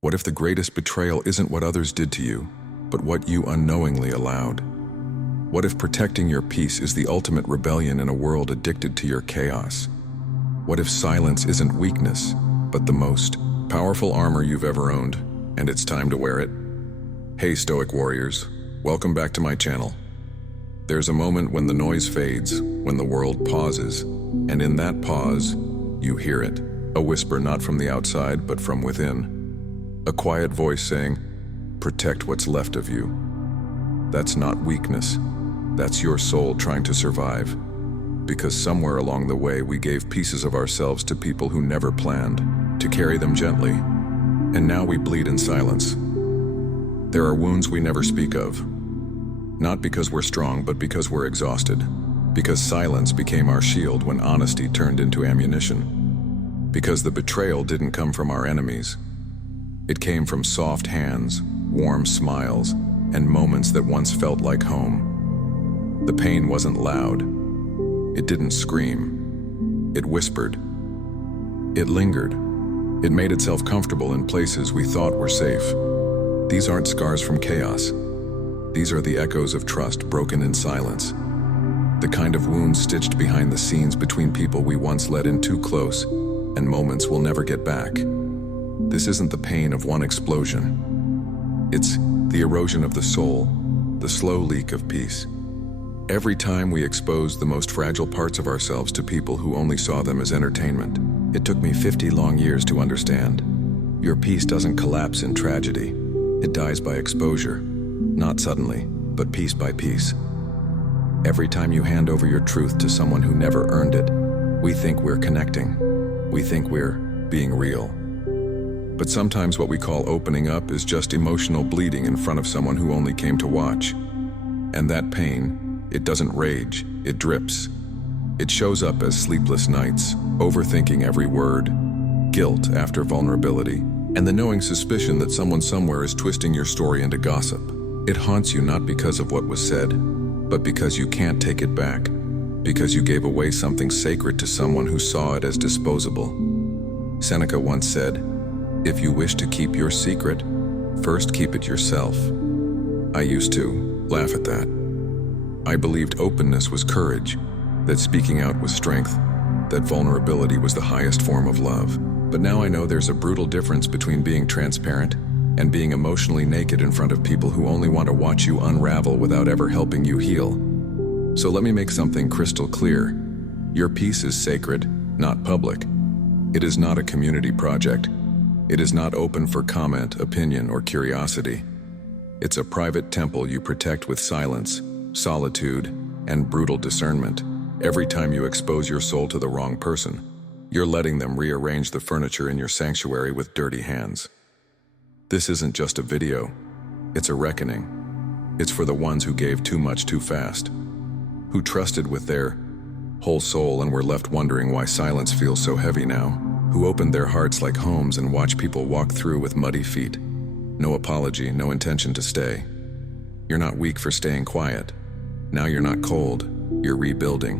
What if the greatest betrayal isn't what others did to you, but what you unknowingly allowed? What if protecting your peace is the ultimate rebellion in a world addicted to your chaos? What if silence isn't weakness, but the most powerful armor you've ever owned, and it's time to wear it? Hey Stoic warriors, welcome back to my channel. There's a moment when the noise fades, when the world pauses, and in that pause, you hear it. A whisper not from the outside, but from within. A quiet voice saying, "Protect what's left of you." That's not weakness. That's your soul trying to survive. Because somewhere along the way, we gave pieces of ourselves to people who never planned to carry them gently. And now we bleed in silence. There are wounds we never speak of. Not because we're strong, but because we're exhausted. Because silence became our shield when honesty turned into ammunition. Because the betrayal didn't come from our enemies. It came from soft hands, warm smiles, and moments that once felt like home. The pain wasn't loud. It didn't scream. It whispered. It lingered. It made itself comfortable in places we thought were safe. These aren't scars from chaos. These are the echoes of trust broken in silence. The kind of wounds stitched behind the scenes between people we once let in too close, and moments we'll never get back. This isn't the pain of one explosion. It's the erosion of the soul, the slow leak of peace. Every time we expose the most fragile parts of ourselves to people who only saw them as entertainment. It took me 50 long years to understand. Your peace doesn't collapse in tragedy. It dies by exposure. Not suddenly, but piece by piece. Every time you hand over your truth to someone who never earned it, we think we're connecting. We think we're being real. But sometimes what we call opening up is just emotional bleeding in front of someone who only came to watch. And that pain, it doesn't rage, it drips. It shows up as sleepless nights, overthinking every word, guilt after vulnerability, and the knowing suspicion that someone somewhere is twisting your story into gossip. It haunts you not because of what was said, but because you can't take it back, because you gave away something sacred to someone who saw it as disposable. Seneca once said, "If you wish to keep your secret, first keep it yourself." I used to laugh at that. I believed openness was courage, that speaking out was strength, that vulnerability was the highest form of love. But now I know there's a brutal difference between being transparent and being emotionally naked in front of people who only want to watch you unravel without ever helping you heal. So let me make something crystal clear. Your peace is sacred, not public. It is not a community project. It is not open for comment, opinion, or curiosity. It's a private temple you protect with silence, solitude, and brutal discernment. Every time you expose your soul to the wrong person, you're letting them rearrange the furniture in your sanctuary with dirty hands. This isn't just a video. It's a reckoning. It's for the ones who gave too much too fast, who trusted with their whole soul and were left wondering why silence feels so heavy now, who opened their hearts like homes and watched people walk through with muddy feet. No apology, no intention to stay. You're not weak for staying quiet. Now you're not cold, you're rebuilding.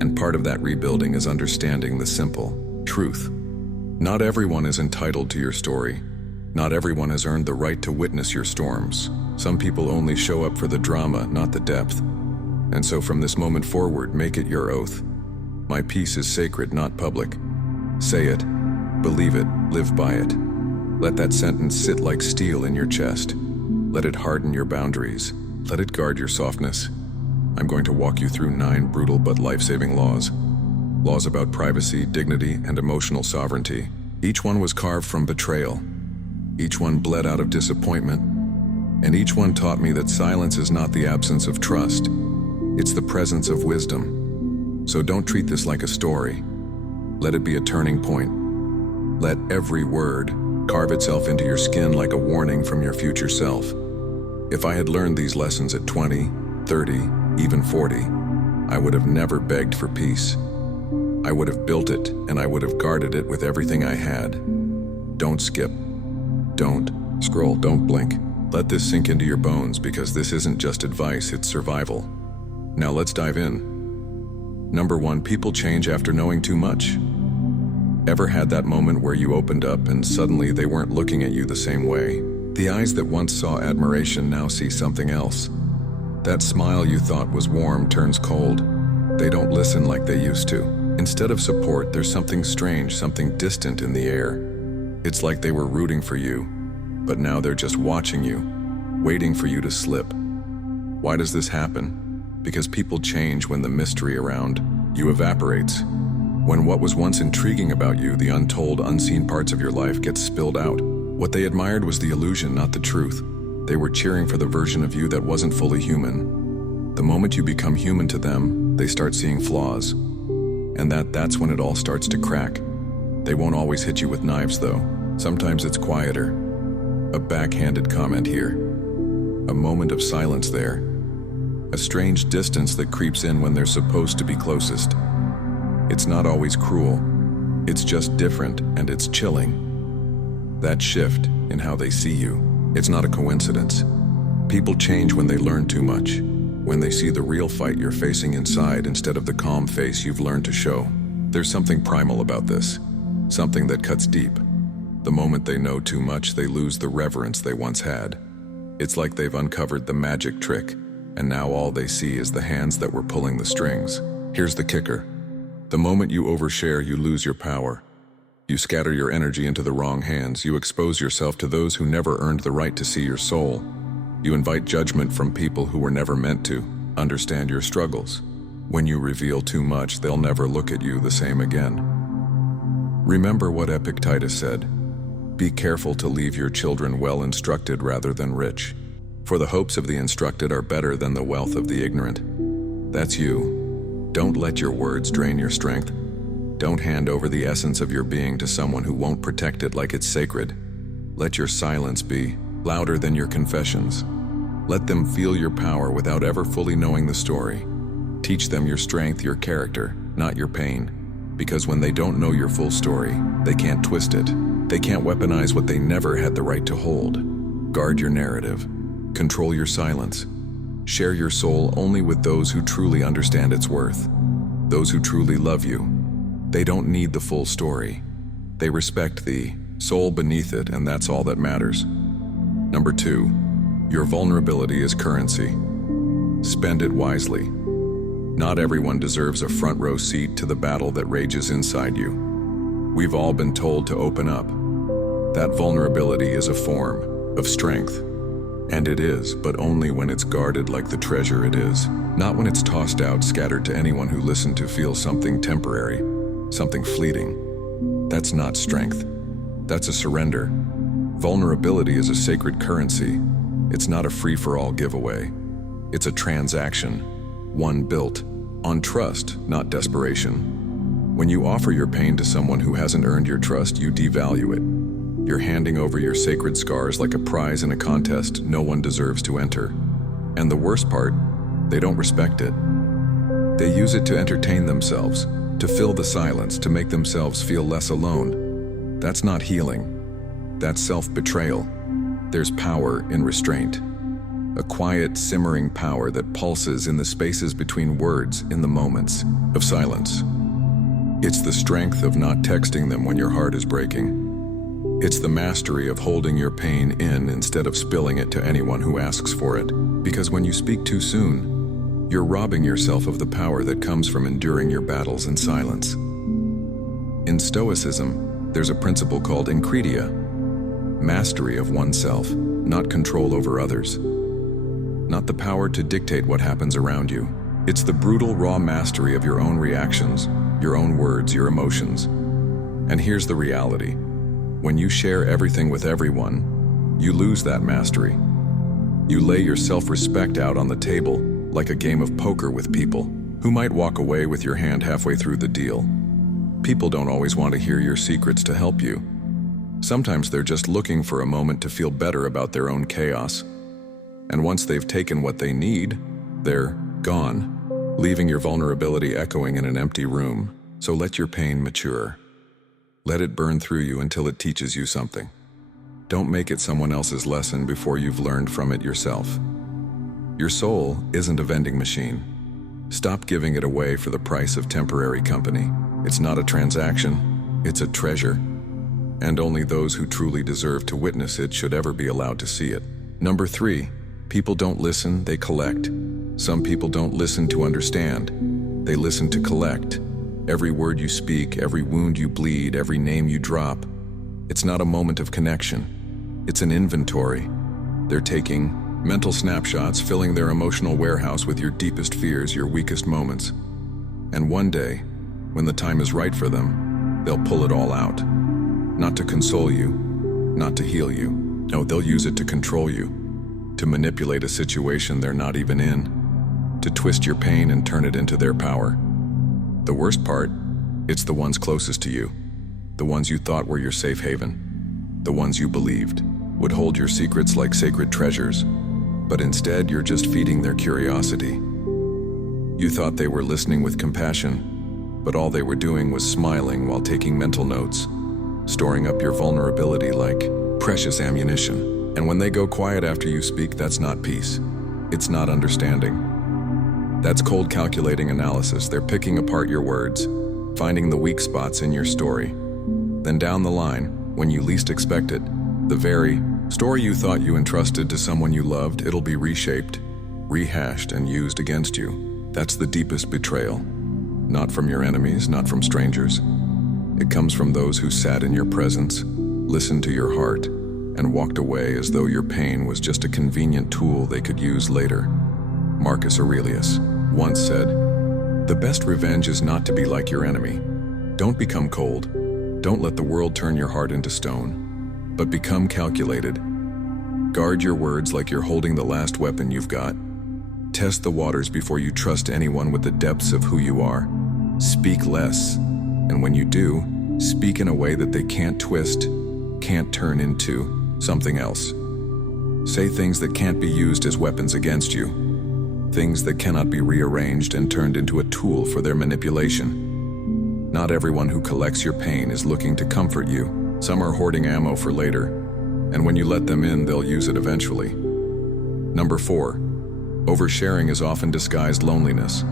And part of that rebuilding is understanding the simple truth. Not everyone is entitled to your story. Not everyone has earned the right to witness your storms. Some people only show up for the drama, not the depth. And so from this moment forward, make it your oath. My peace is sacred, not public. Say it, believe it, live by it. Let that sentence sit like steel in your chest. Let it harden your boundaries. Let it guard your softness. I'm going to walk you through 9 brutal but life-saving laws. Laws about privacy, dignity, and emotional sovereignty. Each one was carved from betrayal. Each one bled out of disappointment. And each one taught me that silence is not the absence of trust. It's the presence of wisdom. So don't treat this like a story. Let it be a turning point. Let every word carve itself into your skin like a warning from your future self. If I had learned these lessons at 20, 30, even 40, I would have never begged for peace. I would have built it, and I would have guarded it with everything I had. Don't skip. Don't scroll. Don't blink. Let this sink into your bones, because this isn't just advice, it's survival. Now let's dive in. Number 1, people change after knowing too much. Ever had that moment where you opened up and suddenly they weren't looking at you the same way? The eyes that once saw admiration now see something else. That smile you thought was warm turns cold. They don't listen like they used to. Instead of support, there's something strange, something distant in the air. It's like they were rooting for you, but now they're just watching you, waiting for you to slip. Why does this happen? Because people change when the mystery around you evaporates. When what was once intriguing about you, the untold, unseen parts of your life, gets spilled out. What they admired was the illusion, not the truth. They were cheering for the version of you that wasn't fully human. The moment you become human to them, they start seeing flaws. And that's when it all starts to crack. They won't always hit you with knives, though. Sometimes it's quieter. A backhanded comment here. A moment of silence there. A strange distance that creeps in when they're supposed to be closest. It's not always cruel. It's just different, and it's chilling. That shift in how they see you, it's not a coincidence. People change when they learn too much, when they see the real fight you're facing inside instead of the calm face you've learned to show. There's something primal about this, something that cuts deep. The moment they know too much, they lose the reverence they once had. It's like they've uncovered the magic trick, and now all they see is the hands that were pulling the strings. Here's the kicker. The moment you overshare, you lose your power. You scatter your energy into the wrong hands. You expose yourself to those who never earned the right to see your soul. You invite judgment from people who were never meant to understand your struggles. When you reveal too much, they'll never look at you the same again. Remember what Epictetus said. Be careful to leave your children well instructed rather than rich. For the hopes of the instructed are better than the wealth of the ignorant. That's you. Don't let your words drain your strength. Don't hand over the essence of your being to someone who won't protect it like it's sacred. Let your silence be louder than your confessions. Let them feel your power without ever fully knowing the story. Teach them your strength, your character, not your pain. Because when they don't know your full story, they can't twist it. They can't weaponize what they never had the right to hold. Guard your narrative. Control your silence. Share your soul only with those who truly understand its worth. Those who truly love you. They don't need the full story. They respect the soul beneath it, and that's all that matters. Number 2, your vulnerability is currency. Spend it wisely. Not everyone deserves a front row seat to the battle that rages inside you. We've all been told to open up. That vulnerability is a form of strength. And it is, but only when it's guarded like the treasure it is. Not when it's tossed out, scattered to anyone who listened to feel something temporary, something fleeting. That's not strength. That's a surrender. Vulnerability is a sacred currency. It's not a free-for-all giveaway. It's a transaction, one built on trust, not desperation. When you offer your pain to someone who hasn't earned your trust, you devalue it. You're handing over your sacred scars like a prize in a contest no one deserves to enter. And the worst part, they don't respect it. They use it to entertain themselves, to fill the silence, to make themselves feel less alone. That's not healing. That's self-betrayal. There's power in restraint. A quiet, simmering power that pulses in the spaces between words, in the moments of silence. It's the strength of not texting them when your heart is breaking. It's the mastery of holding your pain in instead of spilling it to anyone who asks for it. Because when you speak too soon, you're robbing yourself of the power that comes from enduring your battles in silence. In Stoicism, there's a principle called incredia, mastery of oneself, not control over others. Not the power to dictate what happens around you. It's the brutal, raw mastery of your own reactions, your own words, your emotions. And here's the reality. When you share everything with everyone, you lose that mastery. You lay your self-respect out on the table, like a game of poker with people who might walk away with your hand halfway through the deal. People don't always want to hear your secrets to help you. Sometimes they're just looking for a moment to feel better about their own chaos. And once they've taken what they need, they're gone, leaving your vulnerability echoing in an empty room. So let your pain mature. Let it burn through you until it teaches you something. Don't make it someone else's lesson before you've learned from it yourself. Your soul isn't a vending machine. Stop giving it away for the price of temporary company. It's not a transaction. It's a treasure, and only those who truly deserve to witness it should ever be allowed to see it. Number 3, people don't listen, they collect. Some people don't listen to understand. They listen to collect. Every word you speak, every wound you bleed, every name you drop. It's not a moment of connection. It's an inventory. They're taking mental snapshots, filling their emotional warehouse with your deepest fears, your weakest moments. And one day, when the time is right for them, they'll pull it all out. Not to console you, not to heal you. No, they'll use it to control you, to manipulate a situation they're not even in, to twist your pain and turn it into their power. The worst part, it's the ones closest to you, the ones you thought were your safe haven, the ones you believed would hold your secrets like sacred treasures, but instead you're just feeding their curiosity. You thought they were listening with compassion, but all they were doing was smiling while taking mental notes, storing up your vulnerability like precious ammunition. And when they go quiet after you speak, that's not peace. It's not understanding. That's cold calculating analysis. They're picking apart your words, finding the weak spots in your story. Then down the line, when you least expect it, the very story you thought you entrusted to someone you loved, it'll be reshaped, rehashed, and used against you. That's the deepest betrayal. Not from your enemies, not from strangers. It comes from those who sat in your presence, listened to your heart, and walked away as though your pain was just a convenient tool they could use later. Marcus Aurelius once said, "The best revenge is not to be like your enemy. Don't become cold. Don't let the world turn your heart into stone, but become calculated. Guard your words like you're holding the last weapon you've got. Test the waters before you trust anyone with the depths of who you are. Speak less, and when you do, speak in a way that they can't twist, can't turn into something else. Say things that can't be used as weapons against you. Things that cannot be rearranged and turned into a tool for their manipulation. Not everyone who collects your pain is looking to comfort you. Some are hoarding ammo for later, and when you let them in, they'll use it eventually." Number 4, oversharing is often disguised loneliness.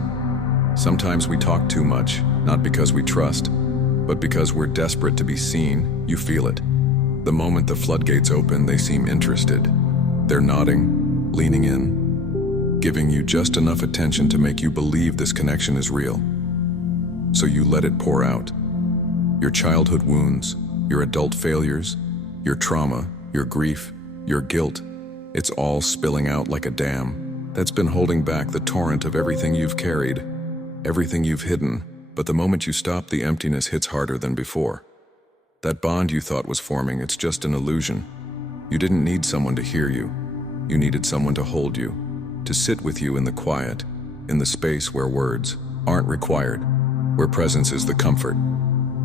Sometimes we talk too much, not because we trust, but because we're desperate to be seen. You feel it. The moment the floodgates open, they seem interested. They're nodding, leaning in, giving you just enough attention to make you believe this connection is real. So you let it pour out. Your childhood wounds, your adult failures, your trauma, your grief, your guilt, it's all spilling out like a dam that's been holding back the torrent of everything you've carried, everything you've hidden. But the moment you stop, the emptiness hits harder than before. That bond you thought was forming, it's just an illusion. You didn't need someone to hear you. You needed someone to hold you, to sit with you in the quiet, in the space where words aren't required, where presence is the comfort.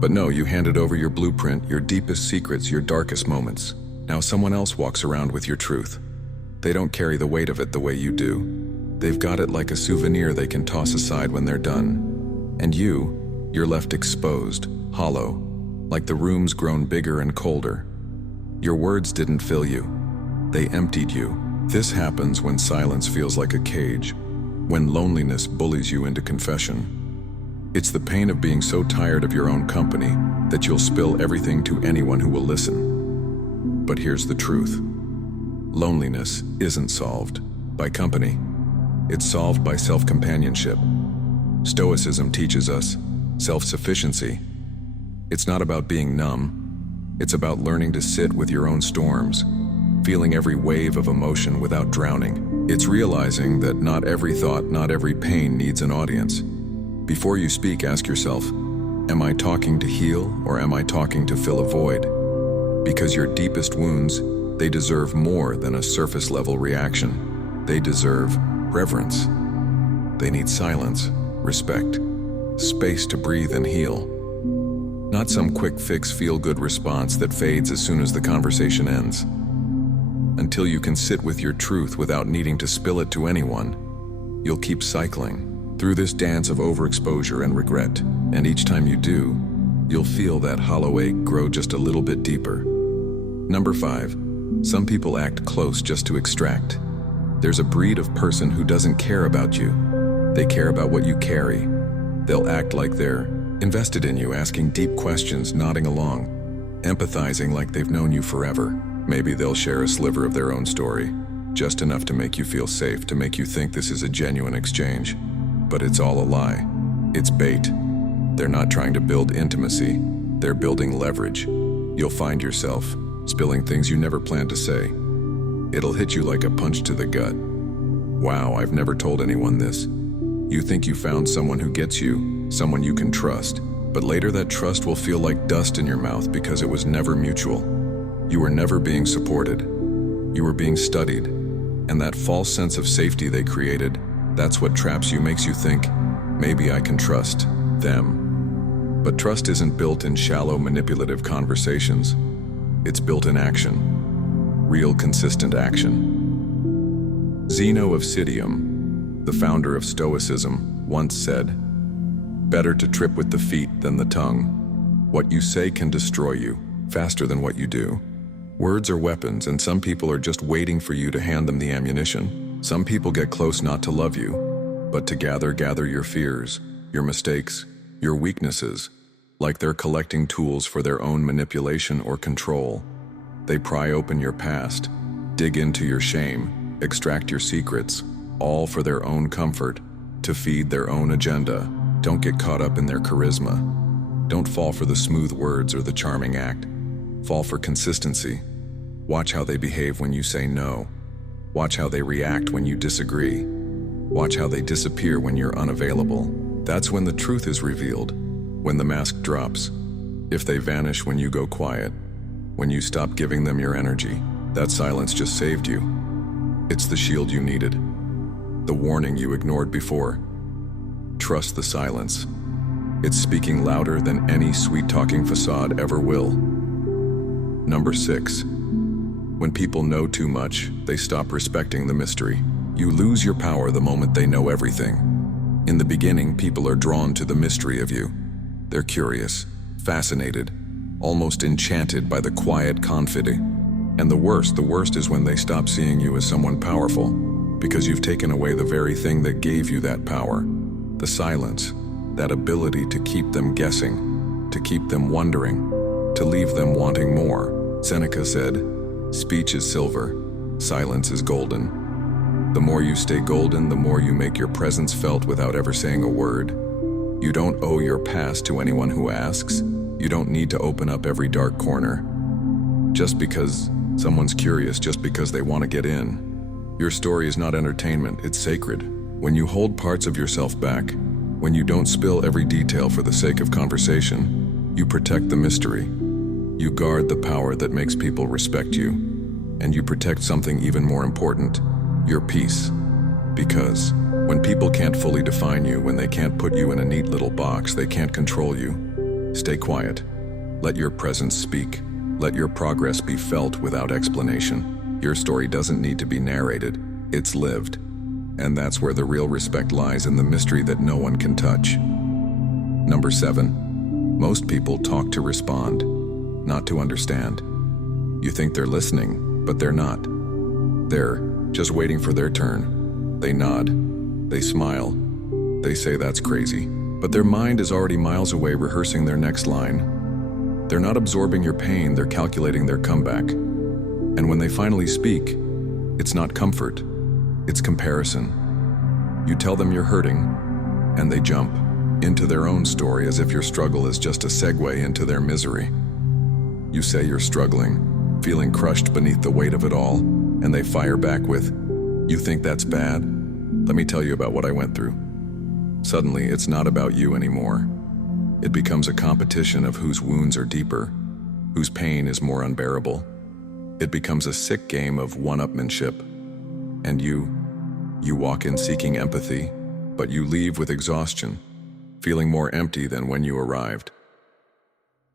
But no, you handed over your blueprint, your deepest secrets, your darkest moments. Now someone else walks around with your truth. They don't carry the weight of it the way you do. They've got it like a souvenir they can toss aside when they're done. And you're left exposed, hollow, like the room's grown bigger and colder. Your words didn't fill you. They emptied you. This happens when silence feels like a cage, when loneliness bullies you into confession. It's the pain of being so tired of your own company that you'll spill everything to anyone who will listen. But here's the truth. Loneliness isn't solved by company. It's solved by self-companionship. Stoicism teaches us self-sufficiency. It's not about being numb. It's about learning to sit with your own storms, feeling every wave of emotion without drowning. It's realizing that not every thought, not every pain needs an audience. Before you speak, ask yourself, am I talking to heal or am I talking to fill a void? Because your deepest wounds, they deserve more than a surface-level reaction. They deserve reverence. They need silence, respect, space to breathe and heal. Not some quick fix, feel-good response that fades as soon as the conversation ends. Until you can sit with your truth without needing to spill it to anyone, you'll keep cycling through this dance of overexposure and regret. And each time you do, you'll feel that hollow ache grow just a little bit deeper. Number 5, some people act close just to extract. There's a breed of person who doesn't care about you. They care about what you carry. They'll act like they're Invested in you, asking deep questions, nodding along, empathizing like they've known you forever. Maybe they'll share a sliver of their own story, just enough to make you feel safe, to make you think this is a genuine exchange. But it's all a lie. It's bait. They're not trying to build intimacy. They're building leverage. You'll find yourself spilling things you never planned to say. It'll hit you like a punch to the gut. Wow, I've never told anyone this. You think you found someone who gets you, someone you can trust, but later that trust will feel like dust in your mouth because it was never mutual. You were never being supported. You were being studied. And that false sense of safety they created, that's what traps you, makes you think, maybe I can trust them. But trust isn't built in shallow, manipulative conversations. It's built in action. Real, consistent action. Zeno of Citium, the founder of Stoicism, once said, "Better to trip with the feet than the tongue. What you say can destroy you faster than what you do." Words are weapons, and some people are just waiting for you to hand them the ammunition. Some people get close not to love you, but to gather your fears, your mistakes, your weaknesses, like they're collecting tools for their own manipulation or control. They pry open your past, dig into your shame, extract your secrets, all for their own comfort, to feed their own agenda. Don't get caught up in their charisma. Don't fall for the smooth words or the charming act. Fall for consistency. Watch how they behave when you say no. Watch how they react when you disagree. Watch how they disappear when you're unavailable. That's when the truth is revealed, when the mask drops. If they vanish when you go quiet, when you stop giving them your energy, that silence just saved you. It's the shield you needed, the warning you ignored before. Trust the silence. It's speaking louder than any sweet-talking facade ever will. Number 6. When people know too much, they stop respecting the mystery. You lose your power the moment they know everything. In the beginning, people are drawn to the mystery of you. They're curious, fascinated, almost enchanted by the quiet confidence. And the worst is when they stop seeing you as someone powerful, because you've taken away the very thing that gave you that power. The silence, that ability to keep them guessing, to keep them wondering, to leave them wanting more. Seneca said, "Speech is silver, silence is golden." The more you stay golden, the more you make your presence felt without ever saying a word. You don't owe your past to anyone who asks. You don't need to open up every dark corner. Just because someone's curious, just because they want to get in. Your story is not entertainment, it's sacred. When you hold parts of yourself back, when you don't spill every detail for the sake of conversation, you protect the mystery. You guard the power that makes people respect you. And you protect something even more important, your peace. Because when people can't fully define you, when they can't put you in a neat little box, they can't control you, stay quiet. Let your presence speak. Let your progress be felt without explanation. Your story doesn't need to be narrated, it's lived. And that's where the real respect lies, in the mystery that no one can touch. Number 7. Most people talk to respond, not to understand. You think they're listening, but they're not. They're just waiting for their turn. They nod, they smile, they say that's crazy, but their mind is already miles away rehearsing their next line. They're not absorbing your pain, they're calculating their comeback. And when they finally speak, it's not comfort, it's comparison. You tell them you're hurting, and they jump into their own story as if your struggle is just a segue into their misery. You say you're struggling, feeling crushed beneath the weight of it all, and they fire back with, "You think that's bad? Let me tell you about what I went through." Suddenly, it's not about you anymore. It becomes a competition of whose wounds are deeper, whose pain is more unbearable. It becomes a sick game of one-upmanship. And you walk in seeking empathy, but you leave with exhaustion, feeling more empty than when you arrived.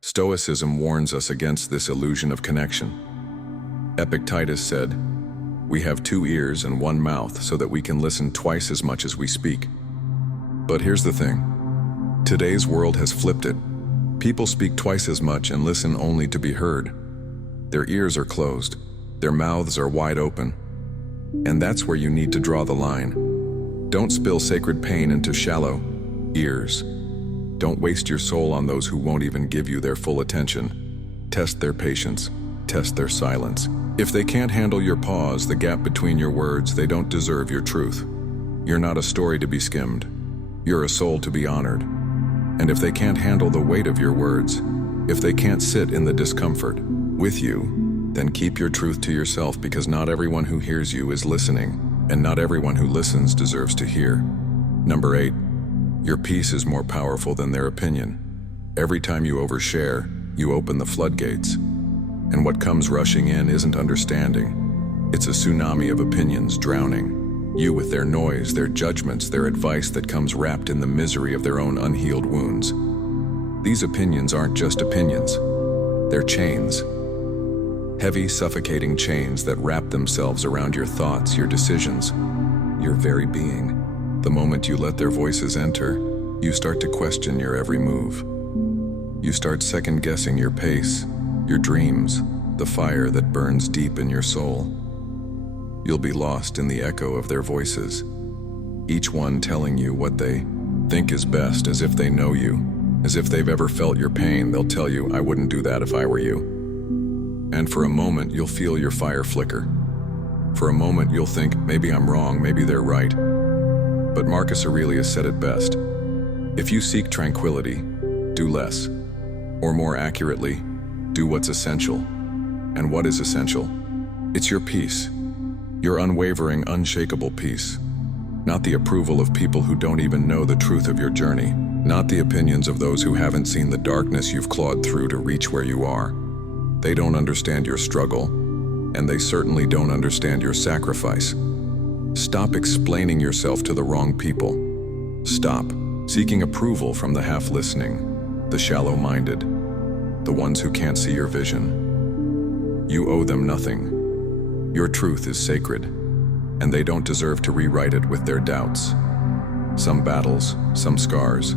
Stoicism warns us against this illusion of connection. Epictetus said, "We have 2 ears and 1 mouth so that we can listen twice as much as we speak." But here's the thing. Today's world has flipped it. People speak twice as much and listen only to be heard. Their ears are closed. Their mouths are wide open. And that's where you need to draw the line. Don't spill sacred pain into shallow ears. Don't waste your soul on those who won't even give you their full attention. Test their patience. Test their silence. If they can't handle your pause, the gap between your words, they don't deserve your truth. You're not a story to be skimmed. You're a soul to be honored. And if they can't handle the weight of your words, if they can't sit in the discomfort with you, then keep your truth to yourself, because not everyone who hears you is listening, and not everyone who listens deserves to hear. Number 8, your peace is more powerful than their opinion. Every time you overshare, you open the floodgates. And what comes rushing in isn't understanding. It's a tsunami of opinions drowning you with their noise, their judgments, their advice that comes wrapped in the misery of their own unhealed wounds. These opinions aren't just opinions. They're chains. Heavy, suffocating chains that wrap themselves around your thoughts, your decisions, your very being. The moment you let their voices enter, you start to question your every move. You start second-guessing your pace, your dreams, the fire that burns deep in your soul. You'll be lost in the echo of their voices, each one telling you what they think is best, as if they know you, as if they've ever felt your pain. They'll tell you, "I wouldn't do that if I were you." And for a moment, you'll feel your fire flicker. For a moment, you'll think, maybe I'm wrong, maybe they're right. But Marcus Aurelius said it best. If you seek tranquility, do less. Or more accurately, do what's essential. And what is essential? It's your peace. Your unwavering, unshakable peace. Not the approval of people who don't even know the truth of your journey. Not the opinions of those who haven't seen the darkness you've clawed through to reach where you are. They don't understand your struggle, and they certainly don't understand your sacrifice. Stop explaining yourself to the wrong people. Stop seeking approval from the half-listening, the shallow-minded, the ones who can't see your vision. You owe them nothing. Your truth is sacred, and they don't deserve to rewrite it with their doubts. Some battles, some scars,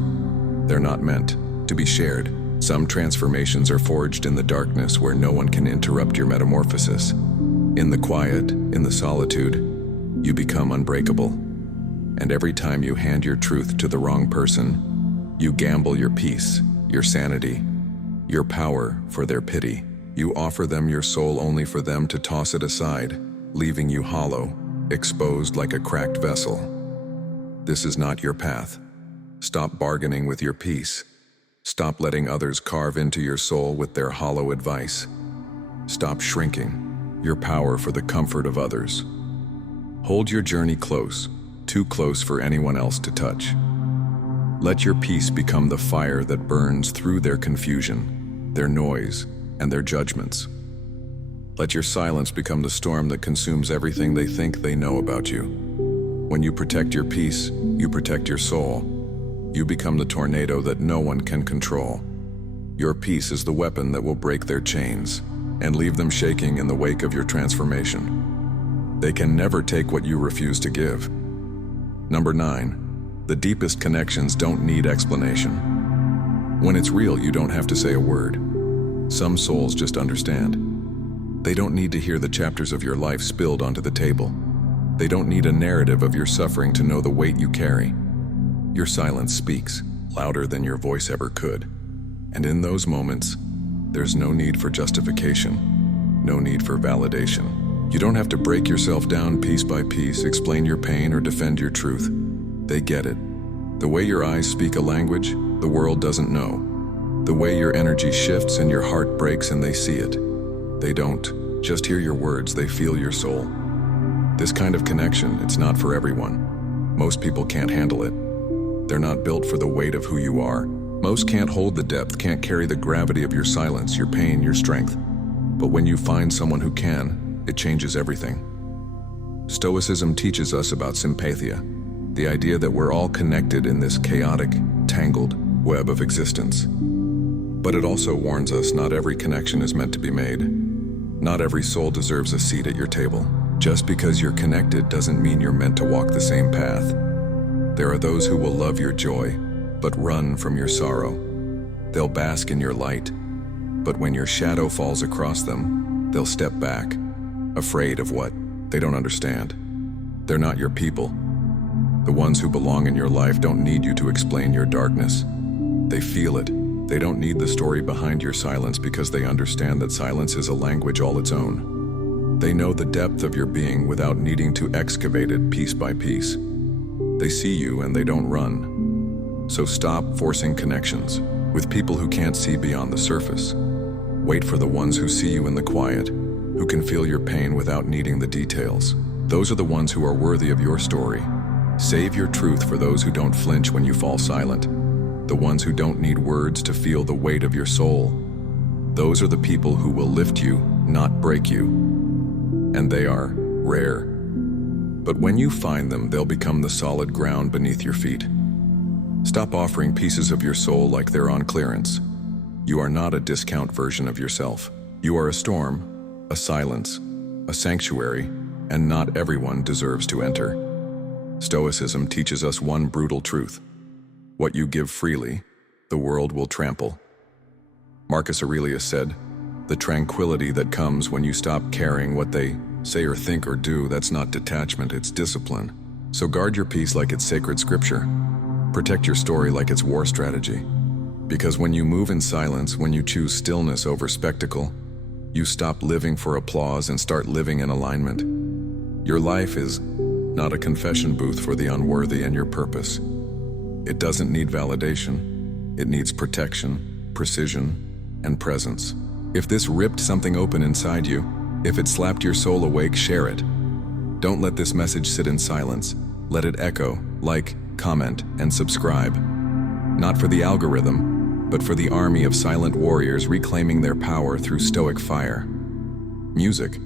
they're not meant to be shared. Some transformations are forged in the darkness where no one can interrupt your metamorphosis. In the quiet, in the solitude, you become unbreakable. And every time you hand your truth to the wrong person, you gamble your peace, your sanity, your power for their pity. You offer them your soul only for them to toss it aside, leaving you hollow, exposed like a cracked vessel. This is not your path. Stop bargaining with your peace. Stop letting others carve into your soul with their hollow advice. Stop shrinking your power for the comfort of others. Hold your journey close, too close for anyone else to touch. Let your peace become the fire that burns through their confusion, their noise, and their judgments. Let your silence become the storm that consumes everything they think they know about you. When you protect your peace, you protect your soul. You become the tornado that no one can control. Your peace is the weapon that will break their chains and leave them shaking in the wake of your transformation. They can never take what you refuse to give. Number 9, the deepest connections don't need explanation. When it's real, you don't have to say a word. Some souls just understand. They don't need to hear the chapters of your life spilled onto the table. They don't need a narrative of your suffering to know the weight you carry. Your silence speaks, louder than your voice ever could. And in those moments, there's no need for justification, no need for validation. You don't have to break yourself down piece by piece, explain your pain, or defend your truth. They get it. The way your eyes speak a language the world doesn't know. The way your energy shifts and your heart breaks and they see it. They don't just hear your words, they feel your soul. This kind of connection, it's not for everyone. Most people can't handle it. They're not built for the weight of who you are. Most can't hold the depth, can't carry the gravity of your silence, your pain, your strength. But when you find someone who can, it changes everything. Stoicism teaches us about sympathia, the idea that we're all connected in this chaotic, tangled web of existence. But it also warns us not every connection is meant to be made. Not every soul deserves a seat at your table. Just because you're connected doesn't mean you're meant to walk the same path. There are those who will love your joy, but run from your sorrow. They'll bask in your light, but when your shadow falls across them, they'll step back, afraid of what they don't understand. They're not your people. The ones who belong in your life don't need you to explain your darkness. They feel it. They don't need the story behind your silence because they understand that silence is a language all its own. They know the depth of your being without needing to excavate it piece by piece. They see you and they don't run. So stop forcing connections with people who can't see beyond the surface. Wait for the ones who see you in the quiet, who can feel your pain without needing the details. Those are the ones who are worthy of your story. Save your truth for those who don't flinch when you fall silent. The ones who don't need words to feel the weight of your soul. Those are the people who will lift you, not break you. And they are rare. But when you find them, they'll become the solid ground beneath your feet. Stop offering pieces of your soul like they're on clearance. You are not a discount version of yourself. You are a storm, a silence, a sanctuary, and not everyone deserves to enter. Stoicism teaches us one brutal truth. What you give freely, the world will trample. Marcus Aurelius said, "The tranquility that comes when you stop caring what they say or think or do, that's not detachment, it's discipline." So guard your peace like it's sacred scripture. Protect your story like it's war strategy. Because when you move in silence, when you choose stillness over spectacle, you stop living for applause and start living in alignment. Your life is not a confession booth for the unworthy, and your purpose, it doesn't need validation. It needs protection, precision, and presence. If this ripped something open inside you, if it slapped your soul awake, share it. Don't let this message sit in silence. Let it echo. Like, comment, and subscribe. Not for the algorithm, but for the army of silent warriors reclaiming their power through Stoic fire. Music.